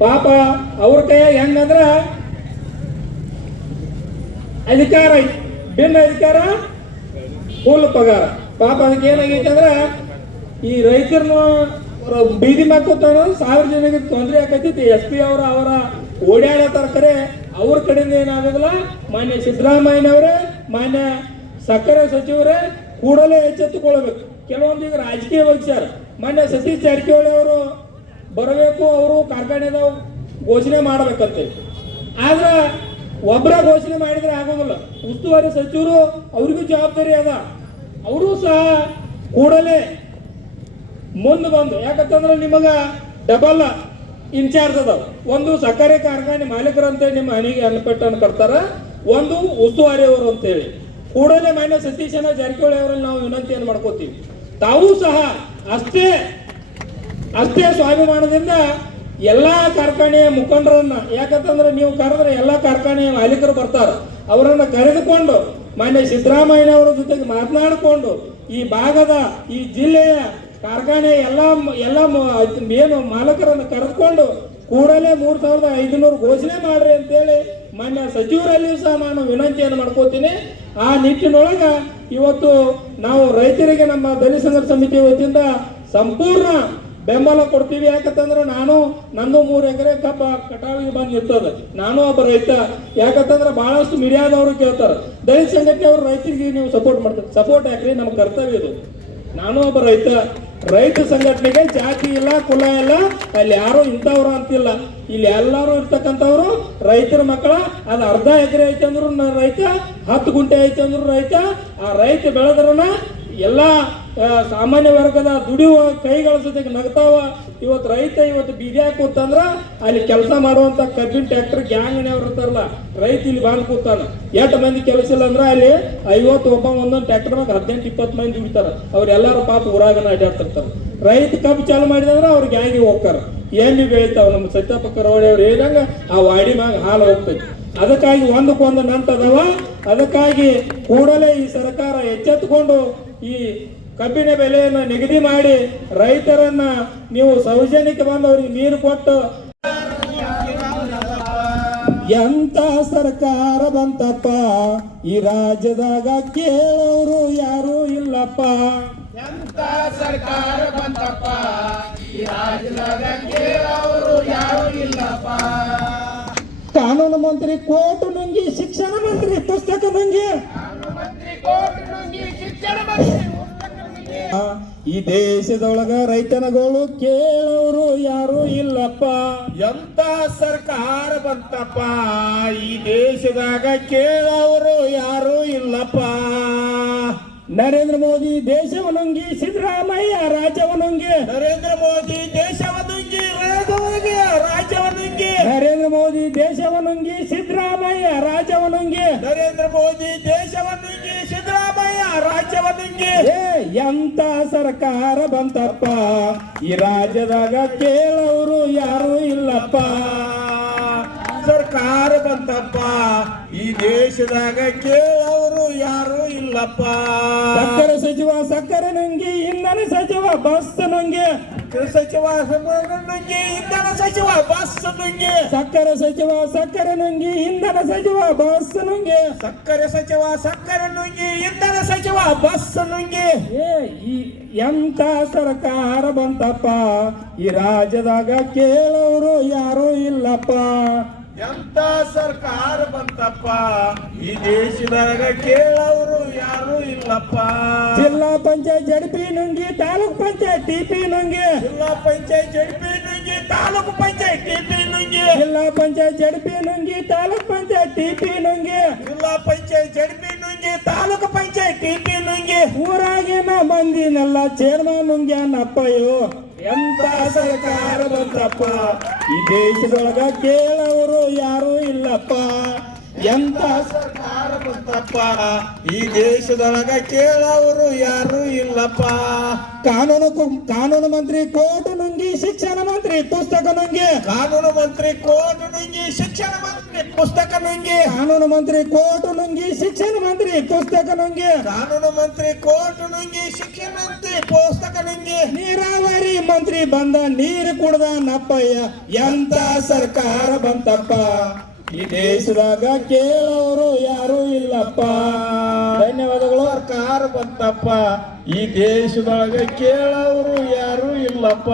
ಪಾಪ ಅವ್ರ ಕೈಯಾಗ ಹೆಂಗಂದ್ರ ಅಧಿಕಾರ ಭಿನ್ನ ಅಧಿಕಾರ ಫುಲ್ ಪಗಾರ. ಪಾಪ ಅದಕ್ಕೆ ಏನಾಗೈತೆ ಅಂದ್ರೆ, ಈ ರೈತರನ್ನು ಬೀದಿ ಮ್ಯಾಗ ಸಾವಿರ ಜನಕ್ಕೆ ತೊಂದರೆ ಆಕೈತಿ ಎಸ್ ಪಿ ಅವರ ಅವರ ಓಡಾಡತ್ತಾರ ಕರೆ ಅವ್ರ ಕಡೆಯಿಂದ ಏನಾಗೋದಿಲ್ಲ ಮಾನ್ಯ ಸಿದ್ದರಾಮಯ್ಯನವರೇ, ಮಾನ್ಯ ಸಕ್ಕರೆ ಸಚಿವರೇ ಕೂಡಲೇ ಎಚ್ಚೆತ್ತುಕೊಳ್ಬೇಕು. ಕೆಲವೊಂದು ಈಗ ರಾಜಕೀಯ ವಹಿಸ್ಯಾರ ಮಾನ್ಯ ಸತೀಶ್ ಜಾರಕಿಹೊಳಿ ಅವರು ಬರಬೇಕು ಅವರು ಕಾರ್ಖಾನೆದವ್ ಘೋಷಣೆ ಮಾಡಬೇಕಂತೆ. ಆದ್ರೆ ಒಬ್ಬರ ಘೋಷಣೆ ಮಾಡಿದ್ರೆ ಆಗೋದಿಲ್ಲ. ಉಸ್ತುವಾರಿ ಸಚಿವರು ಅವ್ರಿಗೂ ಜವಾಬ್ದಾರಿ ಅದ. ಅವರು ಸಹ ಕೂಡಲೇ ಮುಂದೆ ಬಂದು, ಯಾಕಂತಂದ್ರೆ ನಿಮಗ ಡಬಲ್ ಇನ್ಚಾರ್ಜ್ ಅದಾವ. ಒಂದು ಸಕ್ಕರೆ ಕಾರ್ಖಾನೆ ಮಾಲೀಕರಂತೆ ನಿಮ್ಮ ಹಣಿಗೆ ಅನ್ಪೆಟ್ಟನ್ನು ಕಟ್ತಾರ, ಒಂದು ಉಸ್ತುವಾರಿ ಅವರು ಅಂತೇಳಿ. ಕೂಡಲೇ ಮಾನ್ಯ ಸತೀಶನ ಜಾರಕಿಹೊಳಿ ಅವರಲ್ಲಿ ನಾವು ವಿನಂತಿಯನ್ನು ಮಾಡ್ಕೋತೀವಿ. ತಾವೂ ಸಹ ಅಷ್ಟೇ ಅಷ್ಟೇ ಸ್ವಾಭಿಮಾನದಿಂದ ಎಲ್ಲಾ ಕಾರ್ಖಾನೆಯ ಮುಖಂಡರನ್ನ, ಯಾಕಂತಂದ್ರೆ ನೀವು ಕರೆದ್ರೆ ಎಲ್ಲಾ ಕಾರ್ಖಾನೆಯ ಮಾಲೀಕರು ಬರ್ತಾರೆ. ಅವರನ್ನು ಕರೆದುಕೊಂಡು ಮಾನ್ಯ ಸಿದ್ದರಾಮಯ್ಯನವರ ಜೊತೆಗೆ ಮಾತನಾಡಿಕೊಂಡು ಈ ಭಾಗದ, ಈ ಜಿಲ್ಲೆಯ ಕಾರ್ಖಾನೆ ಎಲ್ಲ ಎಲ್ಲ ಏನು ಮಾಲಕರನ್ನು ಕರೆದುಕೊಂಡು ಕೂಡಲೇ ಮೂರ್ ಸಾವಿರದ ಐದುನೂರು ಘೋಷಣೆ ಮಾಡ್ರಿ ಅಂತೇಳಿ ಮಾನ್ಯ ಸಚಿವರಲ್ಲಿಯೂ ಸಹ ನಾನು ವಿನಂತಿಯನ್ನು ಮಾಡ್ಕೋತೀನಿ. ಆ ನಿಟ್ಟಿನೊಳಗ ಇವತ್ತು ನಾವು ರೈತರಿಗೆ ನಮ್ಮ ದಲಿತ ಸಂಘರ್ಷ ಸಮಿತಿ ವತಿಯಿಂದ ಸಂಪೂರ್ಣ ಬೆಂಬಲ ಕೊಡ್ತೀವಿ ಯಾಕಂತಂದ್ರೆ ನಾನು, ನಂದು ಮೂರು ಎಕರೆ ಕಬ್ಬ, ಕಟಾವಿಗೆ ಬಂದು ನಿರ್ತದ ನಾನು ಒಬ್ಬ ರೈತ. ಯಾಕಂತಂದ್ರೆ ಬಹಳಷ್ಟು ಮೀಡಿಯಾದವರು ಕೇಳ್ತಾರೆ. ದಲಿತ ಸಂಘಟನೆಯವರು ರೈತರಿಗೆ ನೀವು ಸಪೋರ್ಟ್ ಮಾಡ್ತಾರೆ. ಸಪೋರ್ಟ್ ಯಾಕ್ರಿ? ನಮ್ಮ ಕರ್ತವ್ಯ ಇದು. ನಾನು ಒಬ್ಬ ರೈತ. ರೈತ ಸಂಘಟನೆಗೆ ಜಾತಿ ಇಲ್ಲ, ಕುಲ ಇಲ್ಲ, ಅಲ್ಲಿ ಯಾರು ಇಂಥವ್ರು ಅಂತಿಲ್ಲ. ಇಲ್ಲಿ ಎಲ್ಲರೂ ಇರ್ತಕ್ಕಂಥವ್ರು ರೈತರ ಮಕ್ಕಳ, ಅದು ಅರ್ಧ ಎಕರೆ ಐತೆ ಅಂದ್ರೂ ರೈತ, ಹತ್ತು ಗುಂಟೆ ಐತೆ ಅಂದ್ರೂ ರೈತ. ಆ ರೈತ ಬೆಳೆದ್ರನ ಎಲ್ಲ ಸಾಮಾನ್ಯ ವರ್ಗದ ದುಡಿಯುವ ಕೈಗಳ ಜೊತೆಗೆ ನಗ್ತಾವ. ಇವತ್ತು ರೈತ ಇವತ್ತು ಬೀದಿ ಕೂತಂದ್ರ ಅಲ್ಲಿ ಕೆಲಸ ಮಾಡುವಂತ ಕಬ್ಬಿನ ಟ್ರ್ಯಾಕ್ಟರ್ ಗ್ಯಾಂಗ್ನವ್ರು ಇರ್ತಾರಲ್ಲ, ರೈತ ಇಲ್ಲಿ ಬಾಂಧ ಕೂತಾನ. ಎಂಟು ಮಂದಿ ಕೆಲಸ ಇಲ್ಲ ಅಂದ್ರೆ ಅಲ್ಲಿ ಐವತ್ತು ಒಬ್ಬ ಒಂದೊಂದು ಟ್ರ್ಯಾಕ್ಟರ್ ಮ್ಯಾಗ ಹದಿನೆಂಟು, ಇಪ್ಪತ್ತು ಮಂದಿ ದುಡಿತಾರ. ಅವ್ರೆಲ್ಲಾರು ಪಾಪ ಊರಾಗನ ಅಡ್ಡಾಡ್ತಿರ್ತಾರೆ ರೈತ ಕಬ್ಬು ಚಾಲು ಮಾಡಿದಂದ್ರೆ ಅವ್ರು ಗ್ಯಾಂಗಿಗೆ ಹೋಗ್ತಾರ. ಎಮ್ಮಿ ಬೆಳಿತಾವ ನಮ್ಮ ಸತ್ಯಪ್ಪ ಕರಾವಳಿ ಅವ್ರು ಏನಂಗ ಆ ವಾಡಿ ಮ್ಯಾಗ ಹಾಲು ಹೋಗ್ತೈತಿ. ಅದಕ್ಕಾಗಿ ಒಂದಕ್ಕೊಂದು ನಂಟದವ ಅದಕ್ಕಾಗಿ ಕೂಡಲೇ ಈ ಸರ್ಕಾರ ಎಚ್ಚೆತ್ತುಕೊಂಡು ಈ ಕಬ್ಬಿನ ಬೆಲೆಯನ್ನು ನಿಗದಿ ಮಾಡಿ ರೈತರನ್ನ ನೀವು ಸೌಜನ್ಯಕ್ಕೆ ಬಂದು ಅವ್ರಿಗೆ ನೀರು ಕೊಟ್ಟು ಎಂತ ಸರ್ಕಾರ ಬಂತಪ್ಪ? ಈ ರಾಜ್ಯದಾಗ ಕೇಳೋರು ಯಾರು ಇಲ್ಲಪ್ಪ. ಎಂತ ಸರ್ಕಾರ ಬಂತಪ್ಪ? ಈ ರಾಜ್ಯದಾಗ ಕೇಳೋರು ಯಾರು ಇಲ್ಲಪ್ಪ. ಕಾನೂನು ಮಂತ್ರಿ ಕೋರ್ಟ್ ನುಂಗಿ ಶಿಕ್ಷಣ ಮಂತ್ರಿ ಪುಸ್ತಕ ನುಂಗಿ. ಶಿಕ್ಷಣ ಮಂತ್ರಿ ಈ ದೇಶದೊಳಗ ರೈತನಗಳು ಕೇಳೋರು ಯಾರು ಇಲ್ಲಪ್ಪ. ಎಂತ ಸರ್ಕಾರ ಬಂತಪ್ಪ? ಈ ದೇಶದಾಗ ಕೇಳೋರು ಯಾರು ಇಲ್ಲಪ್ಪ. ನರೇಂದ್ರ ಮೋದಿ ದೇಶವನುಂಗಿ ಸಿದ್ದರಾಮಯ್ಯ ರಾಜ್ಯವನುಂಗಿ ನರೇಂದ್ರ ಮೋದಿ ದೇಶವನ್ನುಂಗಿ ರಾಜ್ಯವನ್ನುಂಗಿ ರಾಜ್ಯವನುಂಗಿ ನರೇಂದ್ರ ಮೋದಿ ದೇಶವನುಂಗಿ ಸಿದ್ದರಾಮಯ್ಯ ರಾಜ್ಯವನುಂಗಿ ನರೇಂದ್ರ ಮೋದಿ ದೇಶವನ್ನುಂಗಿ ಏ ಎಂತ ಸರ್ಕಾರ ಬಂತಪ್ಪ? ಈ ರಾಜ್ಯದಾಗ ಕೇಳೋರು ಯಾರು ಇಲ್ಲಪ್ಪ. ಸರ್ಕಾರ ಬಂತಪ್ಪ. ಈ ದೇಶದಾಗ ಕೇಳೋರು ಯಾರು ಇಲ್ಲಪ್ಪ. ಸಕ್ಕರೆ ಸಚಿವ ಸಕ್ಕರೆ ನಂಗೆ ಇಂಧನ ಸಚಿವ ಬಸ್ ನಂಗೆ. ಸಚಿವ ನುಂಗಿ ಇಂಧನ ಸಚಿವ ಬಸ್ ನಂಗೆ. ಸಕ್ಕರೆ ಸಚಿವ ಸಕ್ಕರೆ ನಂಗೆ ಇಂಧನ ಸಚಿವ ಬಸ್ ನಂಗೆ. ಸಕ್ಕರೆ ಸಚಿವ ಸಕ್ಕರೆ ನಂಗೆ ಇಂಧನ ಸಚಿವ. ಬಸ್ ನುಂಗಿ ಏ ಈ ಎಂತ ಸರ್ಕಾರ ಬಂತಪ್ಪ? ಈ ರಾಜ್ಯದಾಗ ಕೇಳೋರು ಯಾರು ಇಲ್ಲಪ್ಪ. ಎಂತ ಸರ್ಕಾರ ಬಂತಪ್ಪ? ಈ ದೇಶದಾಗ ಕೇಳೋರು ಯಾರು ಇಲ್ಲಪ್ಪ. ಜಿಲ್ಲಾ ಪಂಚಾಯತ್ ಜಡ್ಪಿ ನುಂಗಿ ತಾಲೂಕ್ ಪಂಚಾಯತ್ ಟಿಪಿ ನುಂಗಿ. ಜಿಲ್ಲಾ ಪಂಚಾಯತ್ ಜಡ್ಪಿ ನುಂಗಿ ತಾಲೂಕು ಪಂಚಾಯತ್ ಟಿಪಿ ನುಂಗಿ. ಜಿಲ್ಲಾ ಪಂಚಾಯತ್ ಜಡ್ಪಿ ನುಂಗಿ ತಾಲೂಕ್ ಪಂಚಾಯತ್ ಟಿಪಿ ನುಂಗಿ. ಜಿಲ್ಲಾ ಪಂಚಾಯತ್ ಜಡ್ಪಿ ನುಂಗಿ ತಾಲೂಕು ಪಂಚಾಯತ್ ಟಿಪಿ ನುಂಗಿ ಊರಾಗಿನ ಮಂದಿನೆಲ್ಲ ಚೇರ್ಮನ್ ನುಂಗ್ಯಾನಪ್ಪಯ್ಯೋ ಎಂತ ಸರ್ಕಾರ ಬಂತಪ್ಪ ಈ ದೇಶದೊಳಗ ಕೇಳೋರು ಯಾರು ಇಲ್ಲಪ್ಪ. ಎಂತ ಬಂತಪ್ಪ ಈ ದೇಶದೊಳಗ ಕೇಳವರು ಯಾರು ಇಲ್ಲಪ್ಪ. ಕಾನೂನು ಕಾನೂನು ಮಂತ್ರಿ ಕೋಟು ನುಂಗಿ ಶಿಕ್ಷಣ ಮಂತ್ರಿ ಪುಸ್ತಕ ನುಂಗಿ. ಕಾನೂನು ಮಂತ್ರಿ ಕೋಟು ನುಂಗಿ ಶಿಕ್ಷಣ ಮಂತ್ರಿ ಪುಸ್ತಕ ನುಂಗಿ. ಕಾನೂನು ಮಂತ್ರಿ ಕೋಟು ನುಂಗಿ ಶಿಕ್ಷಣ ಮಂತ್ರಿ ಪುಸ್ತಕ ನುಂಗಿ. ಕಾನೂನು ಮಂತ್ರಿ ಕೋಟು ನುಂಗಿ ಶಿಕ್ಷಣ ಮಂತ್ರಿ ಪುಸ್ತಕ ನುಂಗಿ. ನೀರಾವರಿ ಮಂತ್ರಿ ಬಂದ ನೀರು ಕುಡ್ದ ನಪ್ಪಯ್ಯ. ಎಂತ ಸರ್ಕಾರ ಬಂತಪ್ಪ. ಈ ದೇಶದಾಗ ಕೇಳೋರು ಯಾರು ಇಲ್ಲಪ್ಪ. ಧನ್ಯವಾದಗಳು. ಸರ್ಕಾರ ಬಂತಪ್ಪ. ಈ ದೇಶದೊಳಗ ಕೇಳೋರು ಯಾರು ಇಲ್ಲಪ್ಪ.